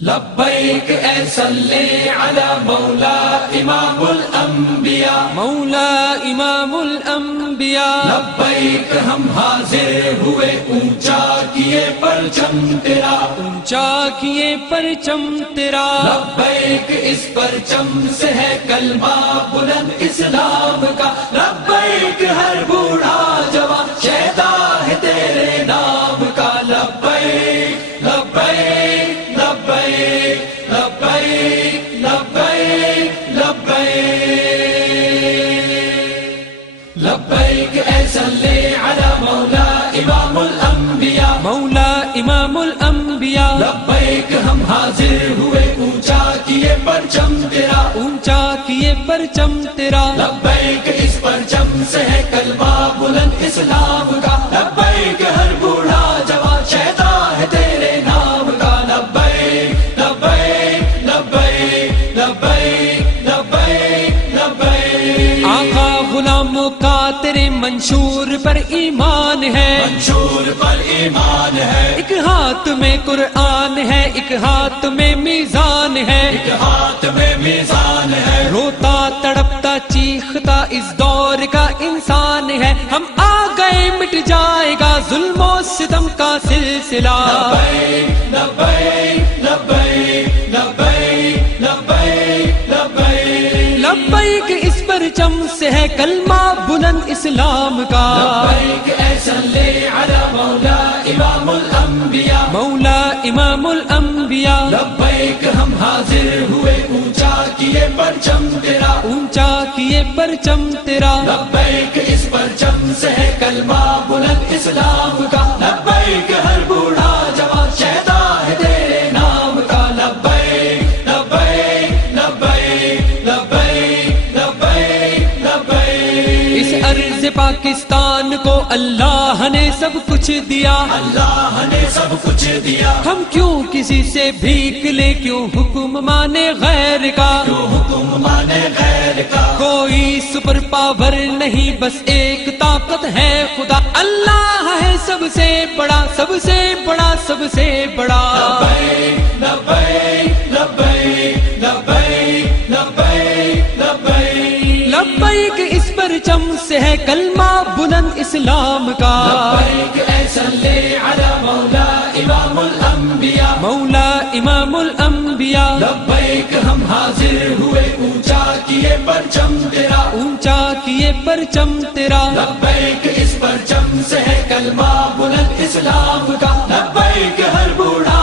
لبیک اے صلی علی مولا امام الانبیاء، مولا امام الانبیاء، لبیک ہم حاضر ہوئے اونچا کیے پرچم تیرا، اونچا کیے پرچم تیرا، لبیک اس پرچم سے ہے کلمہ بلند اسلام کا، لبیک ہر بوڑھا جوان شہدا ہے تیرے نام کا، لبیک لبیک لبیک لبیک لبیک لبیک، لبیک اے صلی علی مولا امام الانبیاء، مولا امام الانبیاء، لبیک ہم حاضر ہوئے اونچا کیے پرچم تیرا، اونچا کیے پرچم تیرا، لبیک اس پرچم سے ہے کلمہ بلند اسلام کا، لبیک ہر بوڑھا جوان شہدا ہے تیرے نام کا، لبیک لبیک لبیک لبیک لبیک لبیک، آقا غلاموں کا تیرے منشور پر ایمان ہے، منشور پر ایمان ہے، ایک ہاتھ میں قرآن ہے، ایک ہاتھ میں میزان ہے، ایک ہاتھ میں میزان ہے، روتا تڑپتا چیختا اس دور کا انسان ہے، ہم آ گئے مٹ جائے گا ظلم و ستم کا سلسلہ، لبیک لبیک لبیک لبیک لبیک لبیک، لبیک اس پرچم سے ہے کلمہ بلند اسلام کا، لبیک اے صلی علی مولا امام الانبیاء، مولا امام الانبیاء، لبیک ہم حاضر ہوئے اونچا کیے پرچم تیرا، اونچا کیے پرچم تیرا، لبیک اس پرچم سے ہے کلمہ بلند اسلام کا، لبیک ہر بوڑھا جوان شہدا ہے تیرے نام کا، لبیک لبیک لبیک لبیک لبیک لبیک، اس عرض پاکستان کو اللہ نے سب کچھ دیا، اللہ نے سب کچھ دیا، ہم کیوں کسی سے بھیک لیں، کیوں حکم مانے غیر کا، کیوں حکم مانے غیر کا، کوئی سپر پاور نہیں بس ایک طاقت ہے خدا، اللہ ہے سب سے بڑا، سب سے بڑا، سب سے بڑا، لبیک لبیک لبیک لبیک لبیک لبیک، لبیک اس پرچم سے ہے کلمہ بلند اسلام کا، لبیک اے صلی علی مولا امام الانبیاء، مولا امام الانبیاء، لبیک ہم حاضر ہوئے اونچا کیے پرچم تیرا، اونچا کیے پرچم تیرا، لبیک اس پرچم سے ہے کلمہ بلند اسلام کا، لبیک ہر بوڑھا